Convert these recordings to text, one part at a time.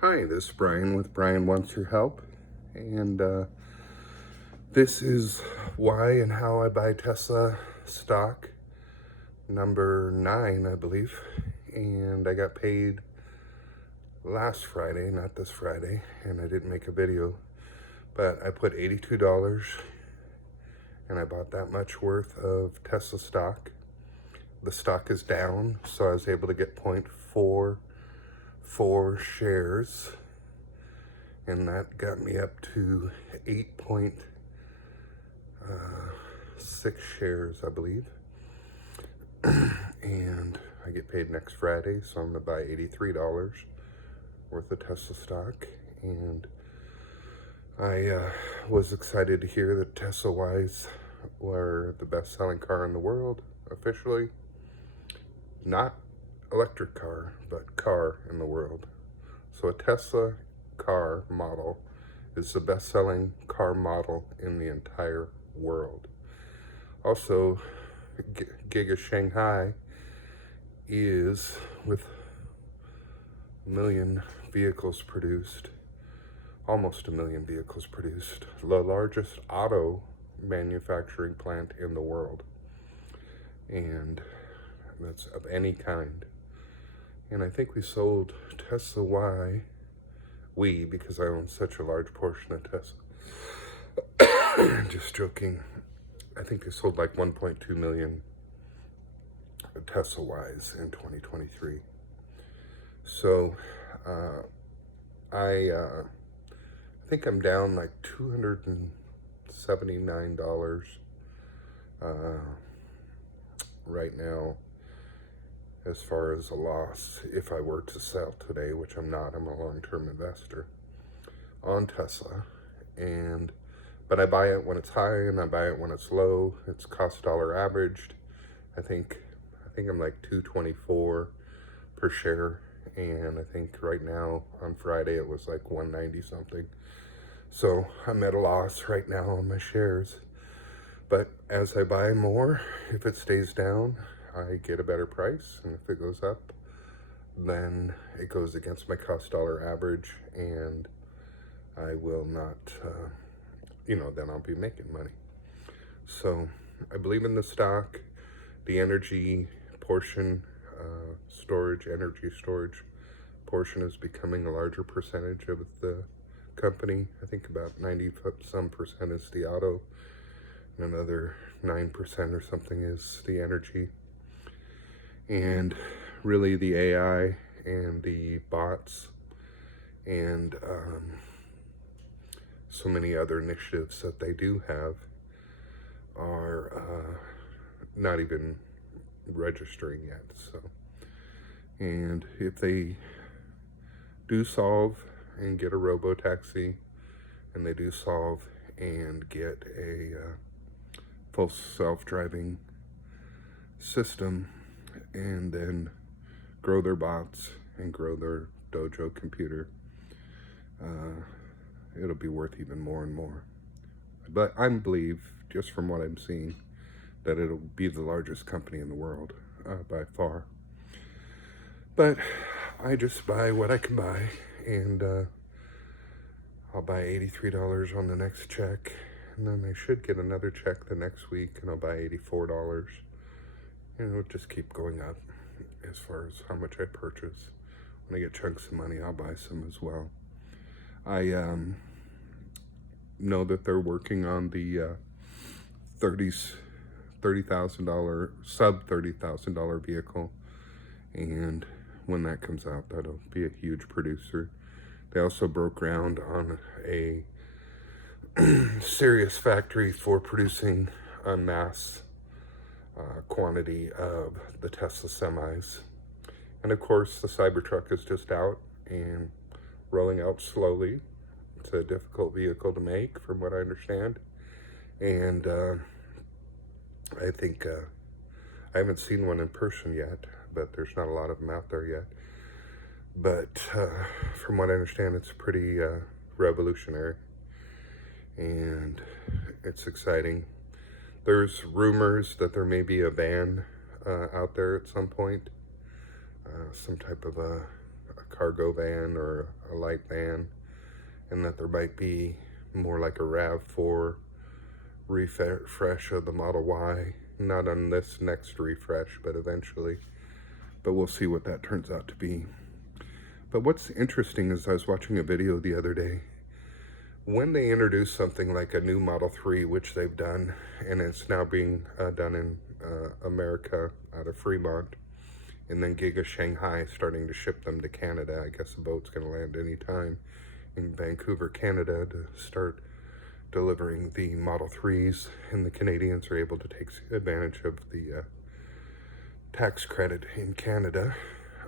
Hi, this is Brian with Brian Wants Your Help, and this is why and how I buy Tesla stock, number 9, I believe, and I got paid last Friday, not this Friday, and I didn't make a video, but I put $82 and I bought that much worth of Tesla stock. The stock is down, so I was able to get 0.44 shares, and that got me up to 8.6 shares, I believe. And I get paid next Friday, so I'm gonna buy $83 worth of Tesla stock. And I was excited to hear that Tesla Ys were the best-selling car in the world, officially. Not electric car, but car in the world. So a Tesla car model is the best-selling car model in the entire world. Also, Giga Shanghai is, with a million vehicles produced, almost a million vehicles produced, the largest auto manufacturing plant in the world, and that's of any kind. And I think we sold Tesla Y, because I own such a large portion of Tesla. Just joking. I think they sold like 1.2 million Tesla Ys in 2023. So I think I'm down like $279 right now as far as a loss if I were to sell today, which I'm not. I'm a long-term investor on Tesla, but I buy it when it's high and I buy it when it's low. It's cost dollar averaged. I think I'm like $224 per share, and I think right now on Friday it was like $190 something. So I'm at a loss right now on my shares. But as I buy more, if it stays down, I get a better price, and if it goes up, then it goes against my cost dollar average, and I will not, then I'll be making money. So I believe in the stock. The energy portion, energy storage portion is becoming a larger percentage of the company. I think about 90% is the auto, and another 9% or something is the energy. And really the AI and the bots and so many other initiatives that they do have are not even registering yet. So, and if they do solve and get a robo-taxi, and they do solve and get a full self-driving system, and then grow their bots and grow their Dojo computer, it'll be worth even more and more. But I believe, just from what I'm seeing, that it'll be the largest company in the world by far. But I just buy what I can buy, and I'll buy $83 on the next check, and then I should get another check the next week, and I'll buy $84. And it'll just keep going up as far as how much I purchase. When I get chunks of money, I'll buy some as well. I know that they're working on the $30,000, sub $30,000 vehicle, and when that comes out, that'll be a huge producer. They also broke ground on a serious factory for producing a mass quantity of the Tesla semis. And of course, the Cybertruck is just out and rolling out slowly. It's a difficult vehicle to make, from what I understand. And I think, I haven't seen one in person yet, but there's not a lot of them out there yet. But from what I understand, it's pretty revolutionary, and it's exciting. There's rumors that there may be a ban out there at some point, some type of a cargo van or a light van, and that there might be more like a RAV4 refresh of the Model Y. Not on this next refresh, but eventually. But we'll see what that turns out to be. But what's interesting is I was watching a video the other day. When they introduce something like a new Model 3, which they've done, and it's now being done in America out of Fremont, and then Giga Shanghai starting to ship them to Canada. I guess the boat's going to land anytime in Vancouver, Canada, to start delivering the Model 3s, and the Canadians are able to take advantage of the tax credit in Canada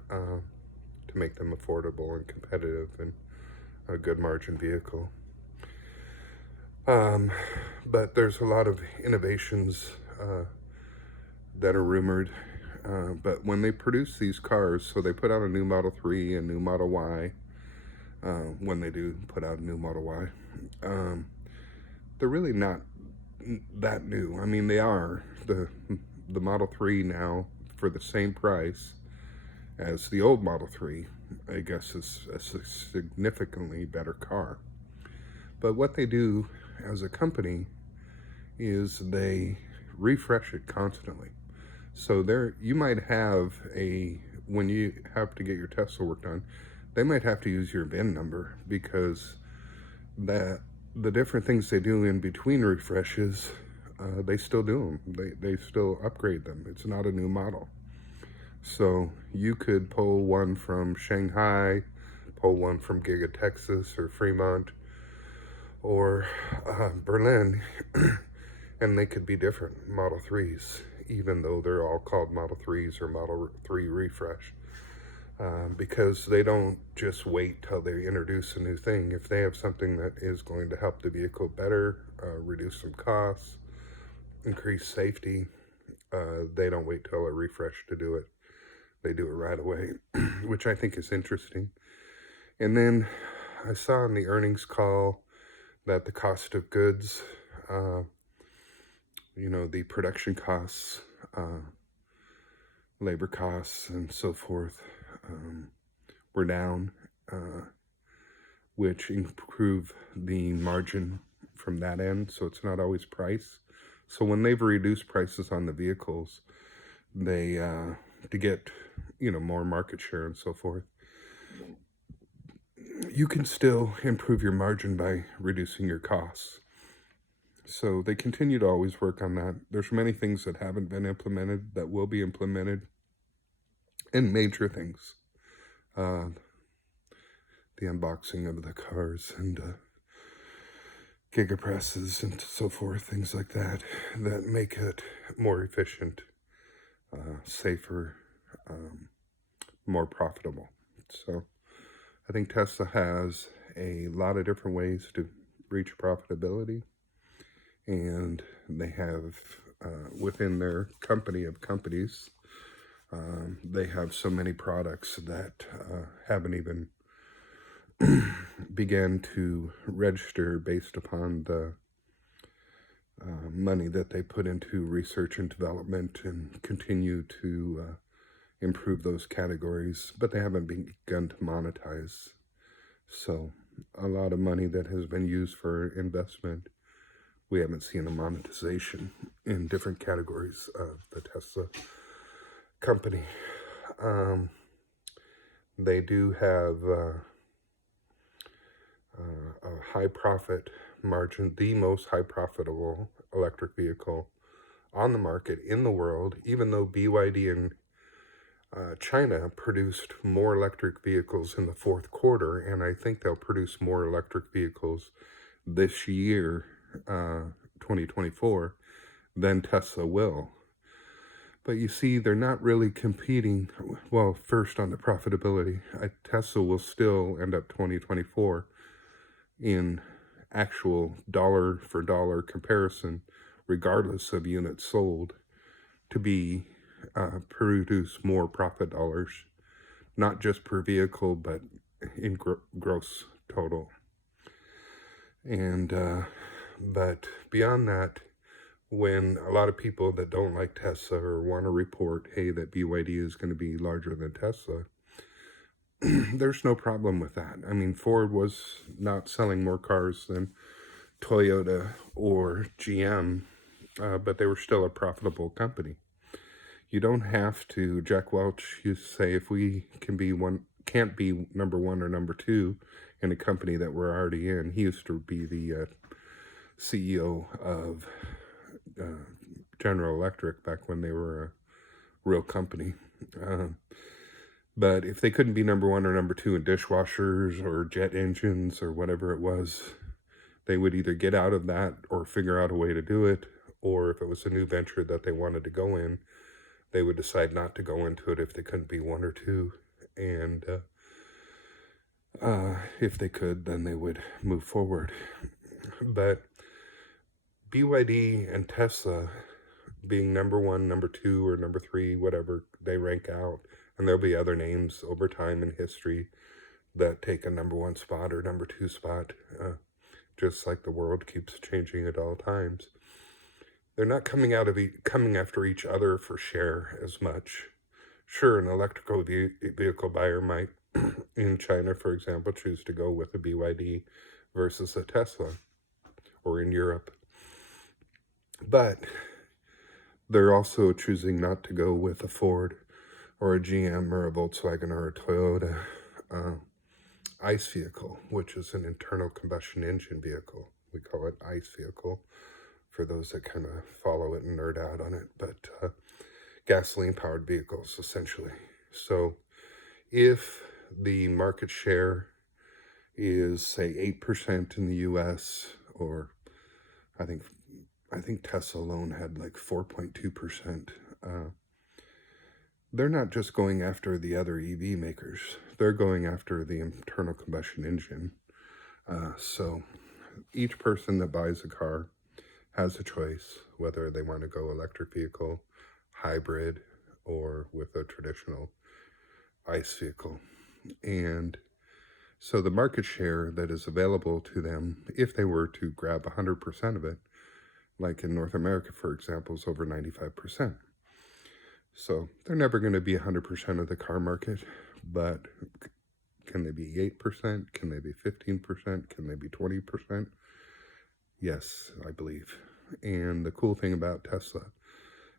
to make them affordable and competitive and a good margin vehicle. But there's a lot of innovations that are rumored. But when they produce these cars, so they put out a new Model 3 and new Model Y, when they do put out a new Model Y, they're really not that new. I mean, they are. The Model 3 now, for the same price as the old Model 3, I guess is a significantly better car. But what they do as a company is they refresh it constantly. So you might have when you have to get your Tesla work done, they might have to use your VIN number, because the different things they do in between refreshes, they still do them. They still upgrade them. It's not a new model. So you could pull one from Shanghai, pull one from Giga Texas or Fremont or Berlin, and they could be different Model 3s, even though they're all called Model 3s or Model 3 refresh. Because they don't just wait till they introduce a new thing. If they have something that is going to help the vehicle better, reduce some costs, increase safety, they don't wait till a refresh to do it. They do it right away, which I think is interesting. And then I saw in the earnings call that the cost of goods, the production costs, labor costs, and so forth, were down, which improve the margin from that end. So it's not always price. So when they've reduced prices on the vehicles, they to get more market share and so forth, you can still improve your margin by reducing your costs. So they continue to always work on that. There's many things that haven't been implemented that will be implemented, and major things. The unboxing of the cars and gigapresses and so forth, things like that make it more efficient, safer, more profitable. So I think Tesla has a lot of different ways to reach profitability, and they have within their company of companies, they have so many products that haven't even began to register based upon the money that they put into research and development, and continue to improve those categories, but they haven't begun to monetize. So a lot of money that has been used for investment, we haven't seen a monetization in different categories of the Tesla company. They do have a high profit margin, the most high profitable electric vehicle on the market in the world, even though BYD and China produced more electric vehicles in the fourth quarter, and I think they'll produce more electric vehicles this year, 2024, than Tesla will. But you see, they're not really competing. Well, first on the profitability, Tesla will still end up 2024 in actual dollar for dollar comparison, regardless of units sold, to be produce more profit dollars, not just per vehicle, but in gross total. And but beyond that, when a lot of people that don't like Tesla or want to report, hey, that BYD is going to be larger than Tesla, there's no problem with that. I mean, Ford was not selling more cars than Toyota or GM, but they were still a profitable company. You don't have to, Jack Welch used to say, if we can't be number one or number two in a company that we're already in. He used to be the CEO of General Electric back when they were a real company. But if they couldn't be number one or number two in dishwashers or jet engines or whatever it was, they would either get out of that or figure out a way to do it, or if it was a new venture that they wanted to go in, they would decide not to go into it if they couldn't be one or two. And if they could, then they would move forward. But BYD and Tesla being number one, number two, or number three, whatever they rank out, and there'll be other names over time in history that take a number one spot or number two spot, just like the world keeps changing at all times. They're not coming after each other for share as much. Sure, an electrical vehicle buyer might, in China, for example, choose to go with a BYD versus a Tesla, or in Europe. But they're also choosing not to go with a Ford or a GM or a Volkswagen or a Toyota ICE vehicle, which is an internal combustion engine vehicle. We call it ICE vehicle for those that kind of follow it and nerd out on it, but gasoline-powered vehicles, essentially. So if the market share is, say, 8% in the U.S., or I think Tesla alone had like 4.2%. They're not just going after the other EV makers. They're going after the internal combustion engine. So each person that buys a car has a choice whether they want to go electric vehicle, hybrid, or with a traditional ICE vehicle. And so the market share that is available to them, if they were to grab 100% of it, like in North America, for example, is over 95%. So they're never going to be 100% of the car market, but can they be 8%? Can they be 15%? Can they be 20%? Yes, I believe. And the cool thing about Tesla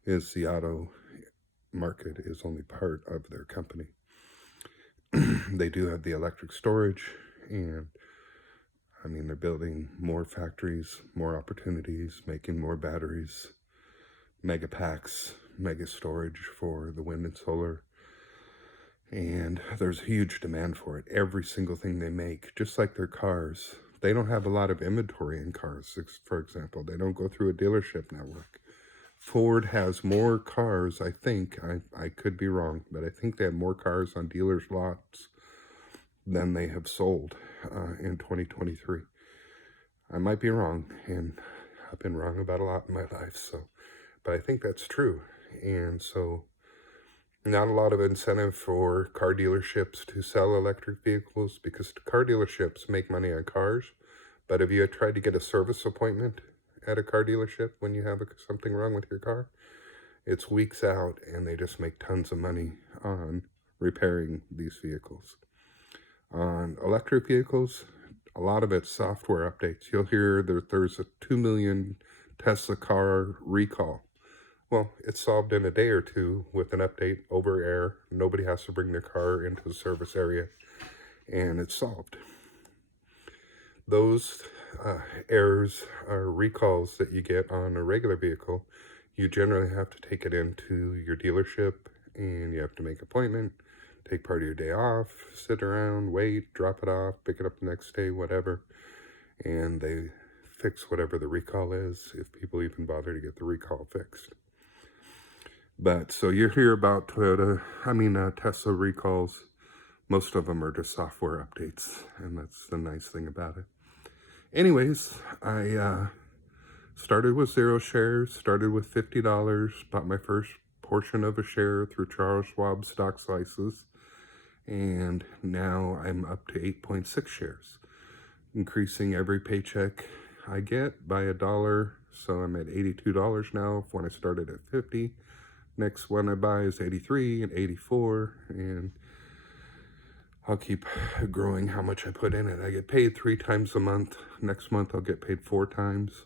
is the auto market is only part of their company. They do have the electric storage, and I mean, they're building more factories, more opportunities, making more batteries, mega packs, mega storage for the wind and solar. And there's a huge demand for it. Every single thing they make, just like their cars, they don't have a lot of inventory in cars, for example. They don't go through a dealership network. Ford has more cars, I think, I could be wrong, but I think they have more cars on dealers' lots than they have sold in 2023. I might be wrong, and I've been wrong about a lot in my life, but I think that's true. And so not a lot of incentive for car dealerships to sell electric vehicles, because car dealerships make money on cars. But have you tried to get a service appointment at a car dealership when you have something wrong with your car? It's weeks out, and they just make tons of money on repairing these vehicles. On electric vehicles, a lot of it's software updates. You'll hear that there's a 2 million Tesla car recall. Well, it's solved in a day or two with an update over air. Nobody has to bring their car into the service area, and it's solved. Those errors or recalls that you get on a regular vehicle, you generally have to take it into your dealership, and you have to make an appointment, take part of your day off, sit around, wait, drop it off, pick it up the next day, whatever, and they fix whatever the recall is, if people even bother to get the recall fixed. But so you hear about Tesla recalls. Most of them are just software updates, and that's the nice thing about it. Anyways, I started with 0 shares, started with $50, bought my first portion of a share through Charles Schwab Stock Slices, and now I'm up to 8.6 shares, increasing every paycheck I get by $1. So I'm at $82 now when I started at 50. Next one I buy is 83 and 84, and I'll keep growing how much I put in it. I get paid 3 times a month. Next month I'll get paid 4 times.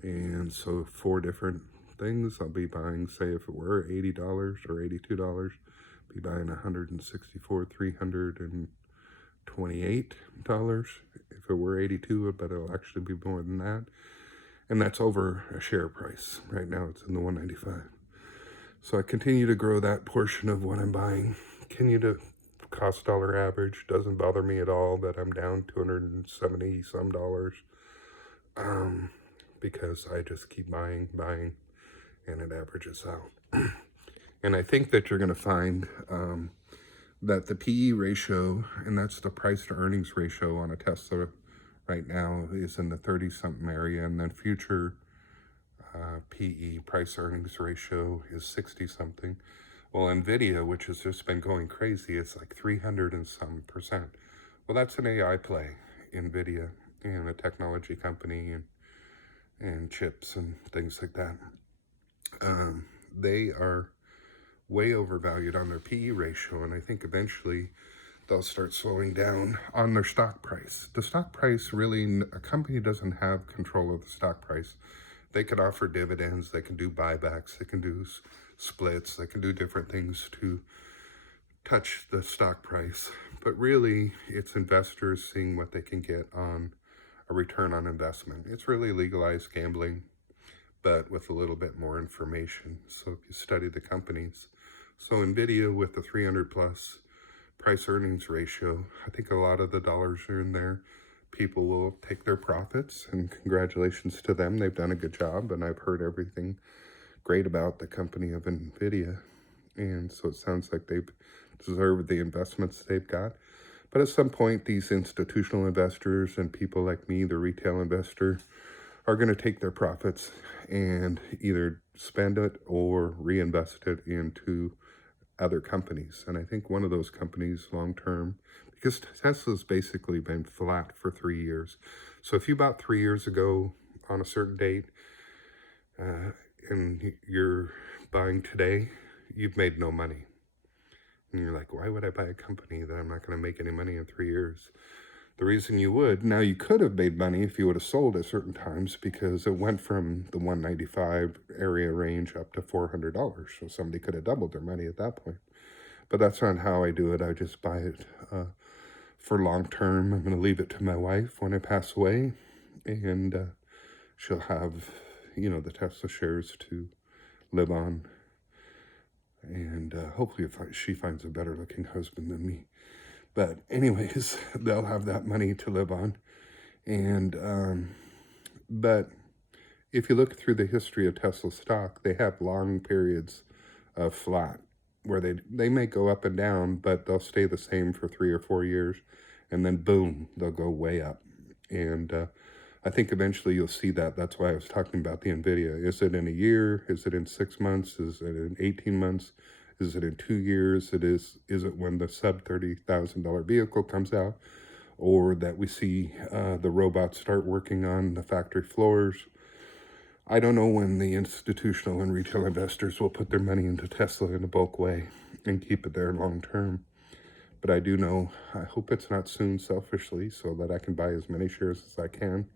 And so 4 different things I'll be buying. Say if it were $80 or $82, be buying $328. If it were 82, but it'll actually be more than that. And that's over a share price. Right now it's in the 195. So I continue to grow that portion of what I'm buying. Continue to cost dollar average. Doesn't bother me at all that I'm down 270 some dollars. Because I just keep buying, and it averages out. And I think that you're going to find that the PE ratio, and that's the price to earnings ratio on a Tesla right now, is in the 30-something area, and then future PE, price earnings ratio, is 60-something. Well, NVIDIA, which has just been going crazy, it's like 300 and some percent. Well, that's an AI play, NVIDIA, and a technology company, and chips and things like that. They are way overvalued on their PE ratio, and I think eventually they'll start slowing down on their stock price. The stock price, really, a company doesn't have control of the stock price. They can offer dividends, they can do buybacks, they can do splits, they can do different things to touch the stock price. But really, it's investors seeing what they can get on a return on investment. It's really legalized gambling, but with a little bit more information. So if you study the companies, so NVIDIA with the 300 plus price earnings ratio, I think a lot of the dollars are in there. People will take their profits, and congratulations to them. They've done a good job, and I've heard everything great about the company of NVIDIA. And so it sounds like they've deserved the investments they've got. But at some point, these institutional investors and people like me, the retail investor, are going to take their profits and either spend it or reinvest it into other companies. And I think one of those companies long term, because Tesla's basically been flat for 3 years. So if you bought 3 years ago on a certain date and you're buying today, you've made no money. And you're like, why would I buy a company that I'm not going to make any money in 3 years? The reason you would, now you could have made money if you would have sold at certain times, because it went from the 195 area range up to $400. So somebody could have doubled their money at that point. But that's not how I do it. I just buy it for long term. I'm going to leave it to my wife when I pass away, and she'll have, the Tesla shares to live on. And hopefully she finds a better looking husband than me. But anyways, they'll have that money to live on. And but if you look through the history of Tesla stock, they have long periods of flat where they may go up and down, but they'll stay the same for 3 or 4 years, and then boom, they'll go way up. And I think eventually you'll see that. That's why I was talking about the NVIDIA. Is it in a year? Is it in 6 months? Is it in 18 months? Is it in 2 years? Is it when the sub $30,000 vehicle comes out? Or that we see the robots start working on the factory floors? I don't know when the institutional and retail investors will put their money into Tesla in a bulk way and keep it there long term. But I do know, I hope it's not soon selfishly, so that I can buy as many shares as I can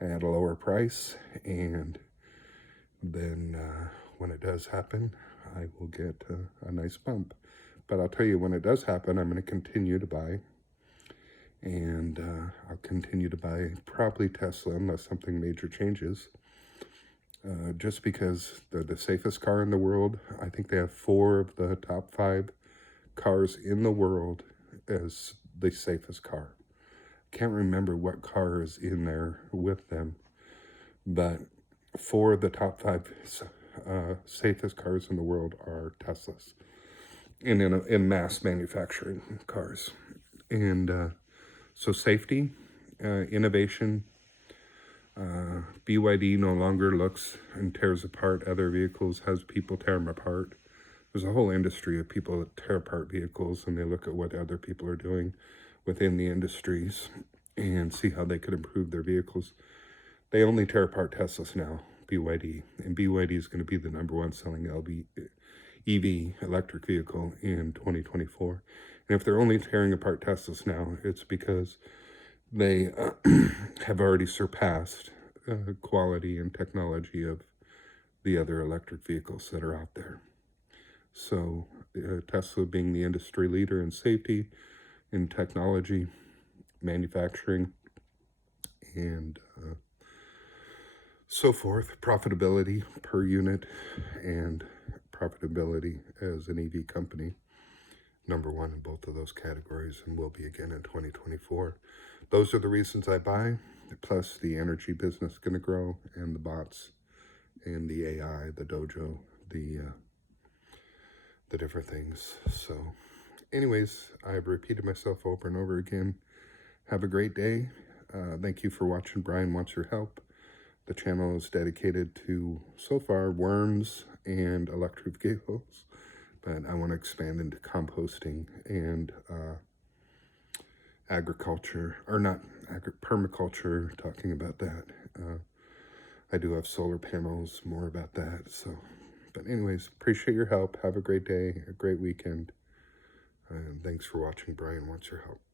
at a lower price. And then when it does happen, I will get a nice bump. But I'll tell you, when it does happen, I'm going to continue to buy. And I'll continue to buy probably Tesla unless something major changes. Just because they're the safest car in the world. I think they have 4 of the top 5 cars in the world as the safest car. Can't remember what car is in there with them, but 4 of the top 5 safest cars in the world are Teslas, and in mass manufacturing cars. And so safety, innovation. BYD no longer looks and tears apart other vehicles, has people tear them apart. There's a whole industry of people that tear apart vehicles, and they look at what other people are doing within the industries and see how they could improve their vehicles. They only tear apart Teslas now, BYD, and BYD is going to be the #1 selling EV, electric vehicle, in 2024. And if they're only tearing apart Teslas now, it's because they have already surpassed quality and technology of the other electric vehicles that are out there. So Tesla being the industry leader in safety, in technology, manufacturing, and so forth, profitability per unit, and profitability as an EV company, number one in both of those categories, and will be again in 2024. Those are the reasons I buy, plus the energy business going to grow, and the bots, and the AI, the dojo, the different things. So anyways, I've repeated myself over and over again. Have a great day. Thank you for watching Brian Wants Your Help. The channel is dedicated to, so far, worms and electric vehicles, but I want to expand into composting and agriculture, or not permaculture, talking about that. I do have solar panels, more about that. So, but anyways, appreciate your help. Have a great day, a great weekend. And thanks for watching Brian Wants Your Help.